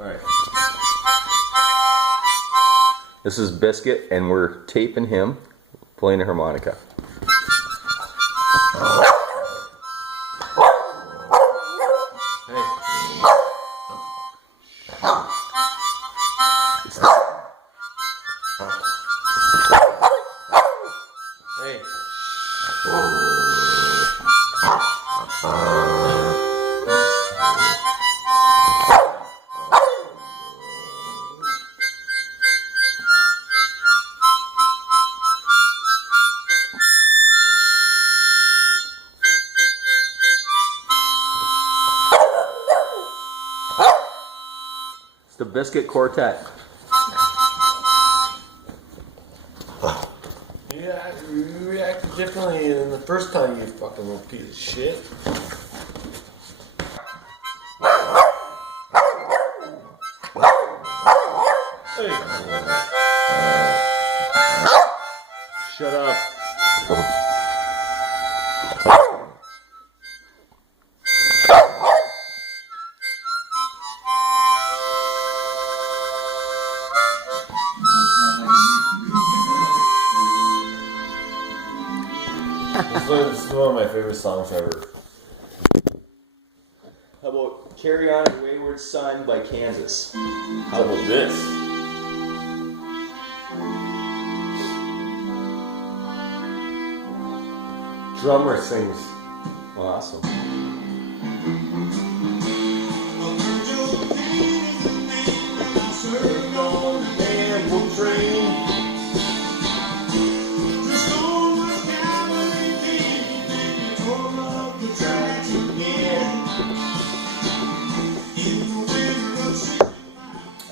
Alright. This is Biscuit, and we're taping him playing a harmonica. Hey. It's the Biscuit Quartet. You reacted differently than the first time, you fucking little piece of shit. Hey. Shut up. This is one of my favorite songs ever. How about Carry On Your Wayward Son by Kansas? How about this? Drummer sings. Awesome.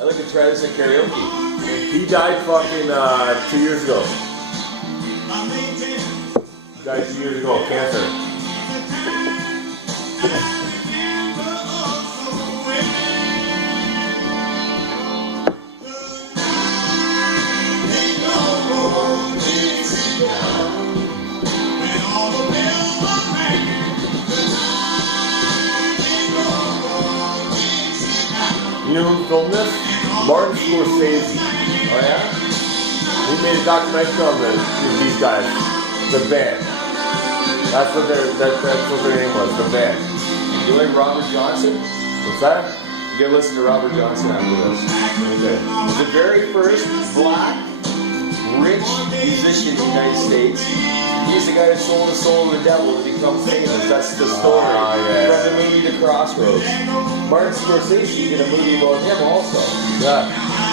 I like to try this at karaoke. He died fucking 2 years ago. He died 2 years ago of cancer. You know who filmed this? Martin Scorsese. Oh yeah? He made a documentary on these guys, the band. That's what their name was, the band. You like Robert Johnson? What's that? You gotta listen to Robert Johnson after this. Okay. He's the very first black, rich musician in the United States. He's the guy that sold the soul of the devil to become famous. That's the story. Yeah. From the movie The Crossroads. Martin Scorsese did a movie about him also. Yeah.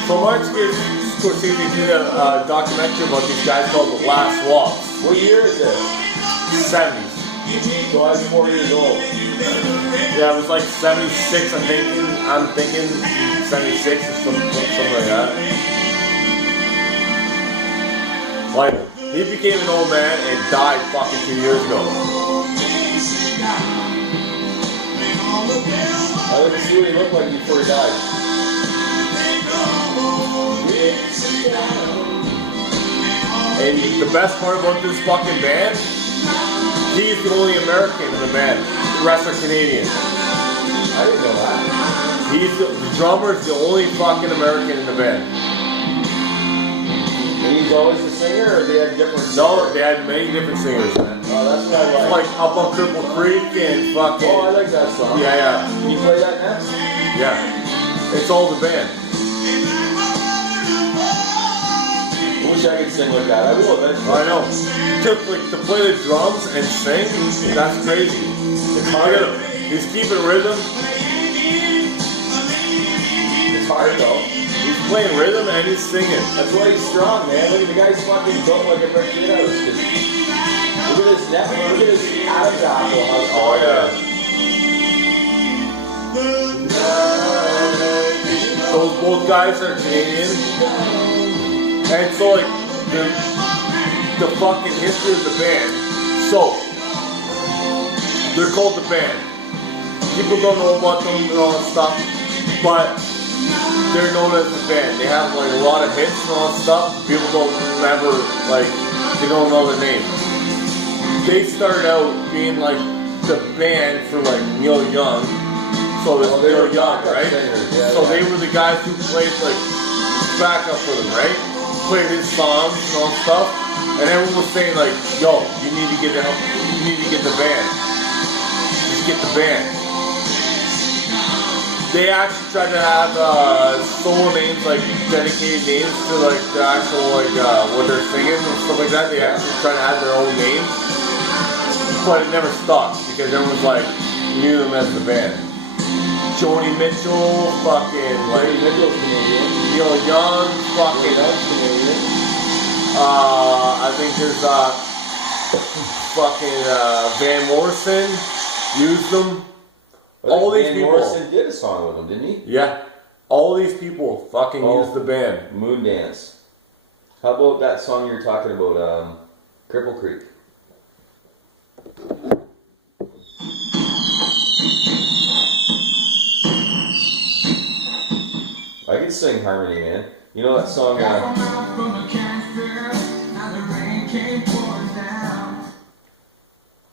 So Martin Scorsese did a documentary about these guys called The Last Waltz. What year is this? 70s. So I was 4 years old. Yeah, it was like 76, I'm thinking 76 or something like that. Like, he became an old man and died fucking 2 years ago. I like to see what he looked like before he died. And the best part about this fucking band, he's the only American in the band. The rest are Canadian. I didn't know that. The drummer's the only fucking American in the band. And he's always a singer, or they had different singers? No, they had many different singers, man. Oh, that's what I like. Like Up on Cripple Creek and fucking... Oh, I like that song. Yeah. Can you play that next? Yeah. It's all the band. I wish I could sing like that. I will eventually. I know. To play the drums and sing, that's crazy. It's hard. He's keeping rhythm. It's hard though. He's playing rhythm and he's singing. That's why he's strong, man. Look at the guy's fucking built like a brick shit house. Look at this neck. Look at this Adam's apple. Oh yeah. Those both guys are Canadian. And so like the fucking history of the band. So they're called the band. People don't know about them and all that stuff, but they're known as the band. They have like a lot of hits and all that stuff. People don't remember, like, they don't know the name. They started out being like the band for like Neil Young, So Oh, they they were were young, backup right? singers, yeah, So yeah. they were the guys who played like backup for them, right? Played his songs and all stuff. And everyone was saying like, yo, you need to get the band. Just get the band. They actually tried to have solo names, like dedicated names to like the actual like what they're singing and stuff like that. They actually tried to have their own names, but it never stuck because everyone's like knew them as the band. Joni Mitchell, fucking like Mitchell's Canadian. Neil Young, fucking. Canadian. I think there's fucking Van Morrison used them. All these people. Morrison did a song with him, didn't he? Yeah. All these people fucking used the band. Moondance. How about that song you were talking about, Cripple Creek? I can sing harmony, man. You know that song,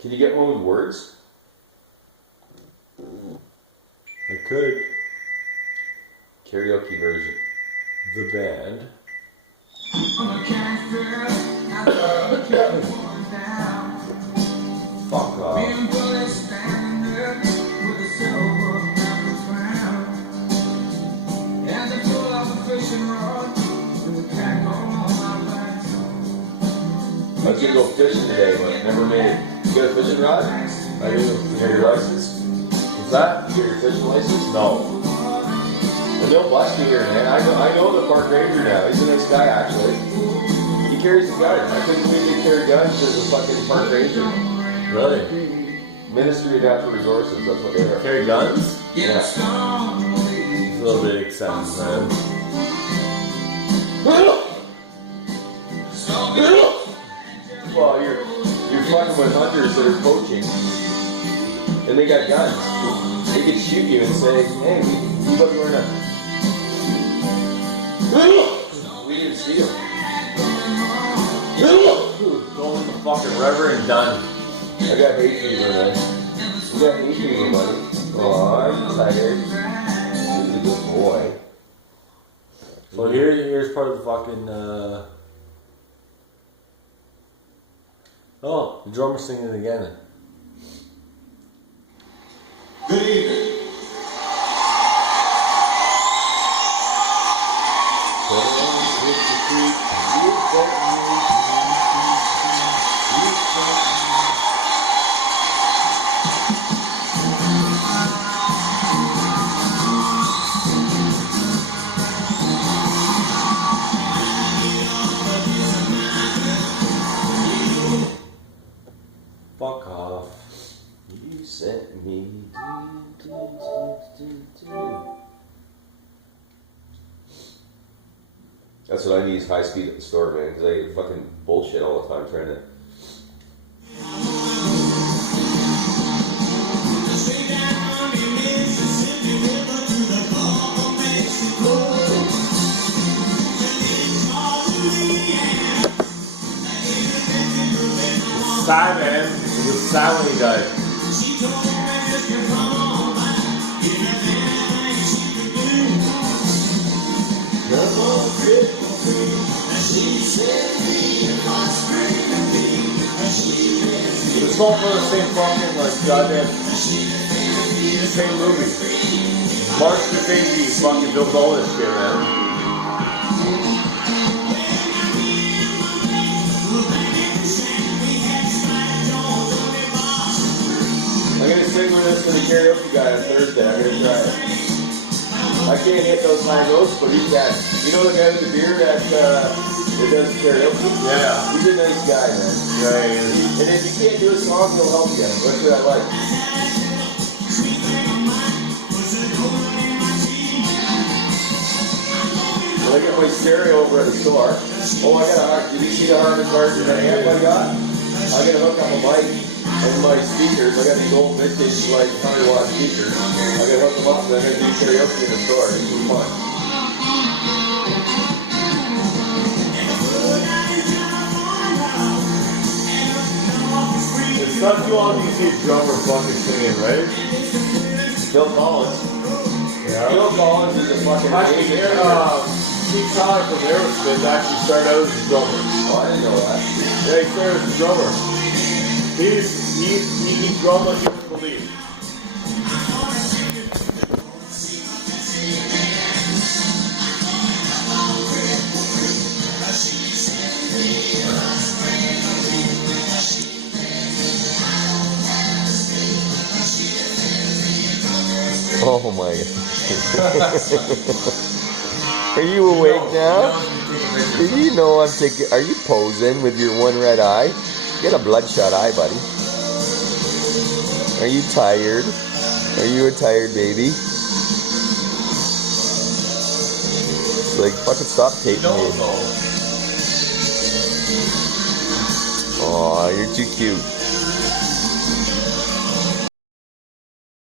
can you get one with words? I could. Karaoke version. The band. Fuck off. I was gonna go fishing today, but never made it. You got a fishing rod? I do. You got your license? What's that? You got your fishing license? No. Well, they'll bust you here, man. I know the park ranger now. He's a nice guy, actually. He carries a gun. I couldn't believe he carried guns as a fucking park ranger. Really? Ministry of Natural Resources, that's what they are. Carry guns? Yeah. It's a little bit excessive, man. Well, you're fucking with hunters that are poaching, and they got guns. They could shoot you and say, "Hey, we thought you were in we didn't see him." Go in the fucking river and done. I got hay fever, man. You got hay fever, buddy. Oh, I'm tired. He's a good boy. So here's part of the fucking. Oh, the drummer's singing it again. Good evening. Fuck off. You sent me. That's what I need is high speed at the store, man, because I fucking bullshit all the time trying to. Sad, man. It was sad when he died. It's all for the same fucking, like, goddamn, same movie. Mark the Baby fucking built all this shit, man. I'm gonna sing with this for the karaoke guy on Thursday. I'm gonna try it. I can't hit those high notes, but he can. You know the guy with the beard that does karaoke? Yeah. He's a nice guy, man. Yeah, he is. And if you can't do a song, he'll help you. That's what I like. Well, I got my stereo over at the store. Oh, I got a did you see the harness charger that amp I got? I'm gonna hook up a mic and my speakers. I got these old vintage like 100-watt speakers. I'm gonna hook them up and I'm gonna do karaoke in the store. It's gonna be fun. It's not too long to see a drummer fucking singing, right? Phil Collins. Yeah. Phil Collins is a fucking Actually, amazing singer. Steve Tyler from Aerosmith actually started out as a drummer. Oh, I didn't know that. Yeah, he started as a drummer. He drummed like you wouldn't believe. Oh my god. Are you awake now? Do you know I'm taking? Are you posing with your one red eye? You got a bloodshot eye, buddy. Are you tired? Are you a tired baby? It's like, fucking stop taping me. Aw, you're too cute.